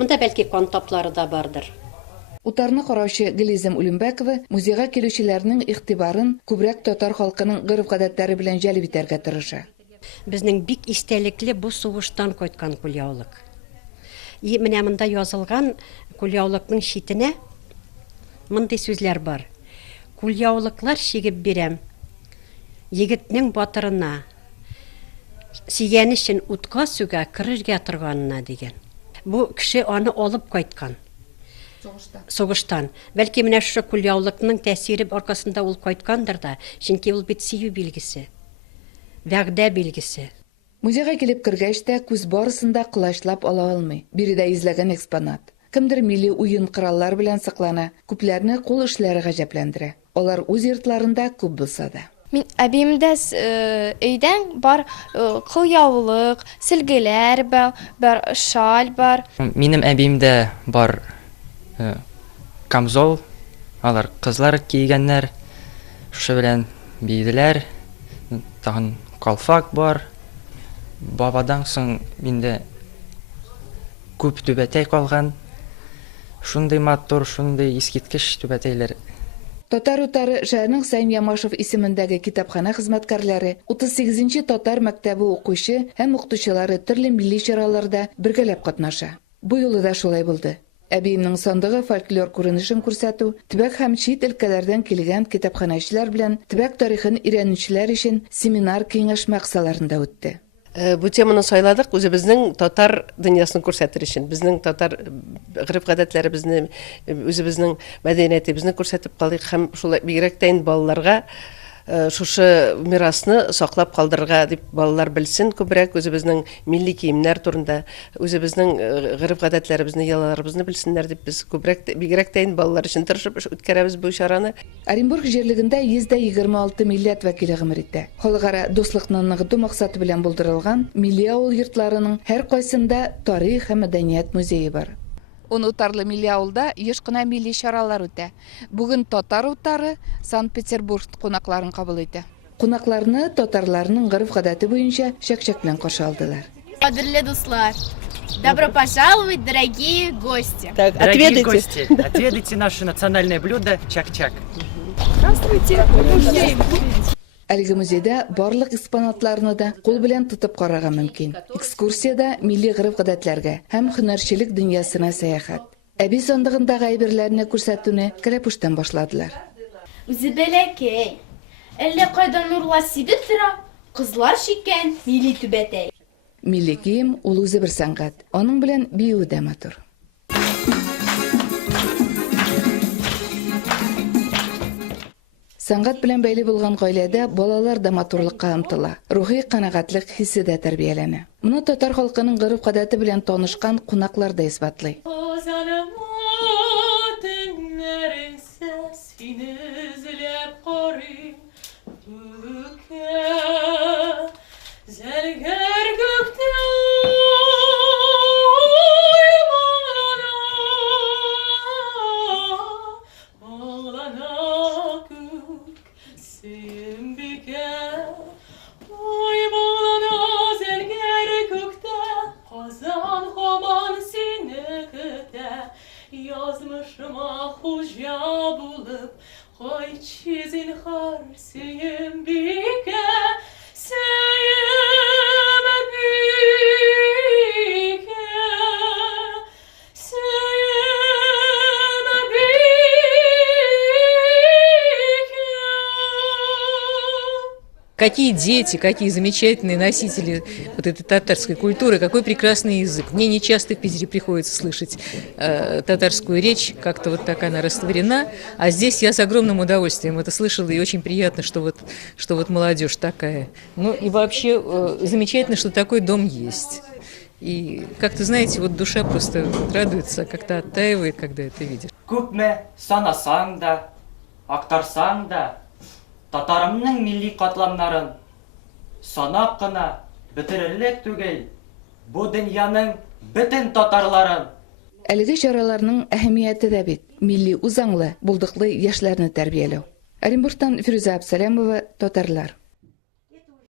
Монда бәлки кан таплары да бардыр. Утарны караучы Гилизем Улимбекова музейга килүчеләрнең игътибарын күбрәк татар халкының гырыф-гадәтләре белән җәлеп итәргә тырыша. Безнең бик истәлекле бу сугыштан кайткан кулъяулык. Менә монда язылган кулъяулыкның читенә мондай сүзләр бар. Кулъяулыклар чигеп бирәм. Егетнең батырына сөйгәне өчен утка сүгә кирергә торганына дигән. Бу кеше аны алып кайткан. Сугыштан. Бәлки менә шушы кулъяулыкның тәсире аркасында ул кайткандыр да, чөнки ул бит сөю билгесе. Вәгъдә билгесе. Музейга килеп кергәч тә күз барысында кылачлап ала алмый. Биредә изләгән экспонат. Кемдер милли уен кораллар белән саклана, күпләрне кул эшләре гаҗәпләндерә. Алар үз йортларында күп булса да. Мин әбимдә өйдән бар кылъяулык, сөлгеләр бар, шаль бар. Минем әбимдә бар камзол, алар кызлар кигәннәр, шушы белән бийделәр, тагын калфак бар. Бабадан соң миндә күп түбәтәй калган, шундый матур, шундый искиткеч түбәтәйләр. Татар утары Шәрнең Сәйм Ямашев исемендәге китапхана хезмәткәрләре 38-нче татар мәктәбе укучы һәм укытучылары төрле милли чараларда бергәләп катнаша. Бу юлы да шулай булды. Әбиемнең сандыгы фольклор күренешен күрсәтү, төбәк һәм чит өлкәләрдән килгән китапханәчеләр белән төбәк тарихын өйрәнүчеләр өчен семинар киңәшмә кысаларында үтте. Бу теманы сайладык үзебезнең татар дөньясын күрсәтер өчен. Безнең татар гырыф-гадәтләребезне, үзебезнең мәдәниятебезне күрсәтеп калыйк һәм шулай бигрәк тә балаларга шушы мирасны саклап калдырырга дип балалар белсен күбрәк үзебезнең милли киемнәр турында, үзебезнең гырыф-гадәтләребезне, ялларыбызны белсеннәр дип без күбрәк бигрәк тә балалар өчен тырышып үткәрәбез бу чараны. Оренбург җирлегендә 126 милләт вәкиле гомер итә. Халыкара дуслыкны ныгыту максаты белән булдырылган милли авыл йортларының һәр кайсында тарих һәм мәдәният музее бар. Унутарлы милли авылда еш кына милли чаралар үтә. Бүген татар утары Санкт-Петербург кунакларын кабул итә. Кунакларны татарларның гырыф-гадәте буенча чәк-чәк белән каршы алдылар. Кадерле дуслар, добро пожаловать, дорогие гости. Так, Дорогие гости, отведайте наше национальное блюдо чак-чак. Здравствуйте. Әлеге музейда барлык экспонатларны да кул белән тотып карарга мөмкин. Экскурсиядә милли гырыф-гадәтләргә һәм һөнәрчелек дөньясына сәяхәт. Әби сандыгындагы әйберләрне күрсәтүне кәләпүштән башладылар. Үзе бәләкәй. Әллә кайдан нурлар сибеп тора? Кызлар чиккән милли түбәтәй. Милли кием ул үзе бер сәнгать. Аның белән бию дә матур. Сәнгать белән бәйле булган гаиләдә балалар да матурлыкка омтыла. Рухи канагатьлек хисе дә тәрбияләнә. Моны татар халкының гырыф-гадәте белән танышкан кунаклар да исбатлый. Yazmışıma hoca bulup Koy çizin har seyim bike Seyim bike Seyim bike Какие дети, какие замечательные носители вот этой татарской культуры, какой прекрасный язык. Мне не часто в Питере приходится слышать татарскую речь, как-то вот так она растворена, а здесь я с огромным удовольствием это слышала, и очень приятно, что вот молодежь такая. Ну и вообще замечательно, что такой дом есть. И как-то, знаете, вот душа просто радуется, как-то оттаивает, когда это видишь. Күпме санасаң да, актарсаң да, татарымның милли катламнарын санап кына бетерерлек түгел. Бу дөньяның бөтен татарларын. Әлеге чараларның әһәмияте дә бит. Милли үзаңлы, булдыклы яшьләрне тәрбияләү. Оренбургтан Фируза Абсалямова, татарлар.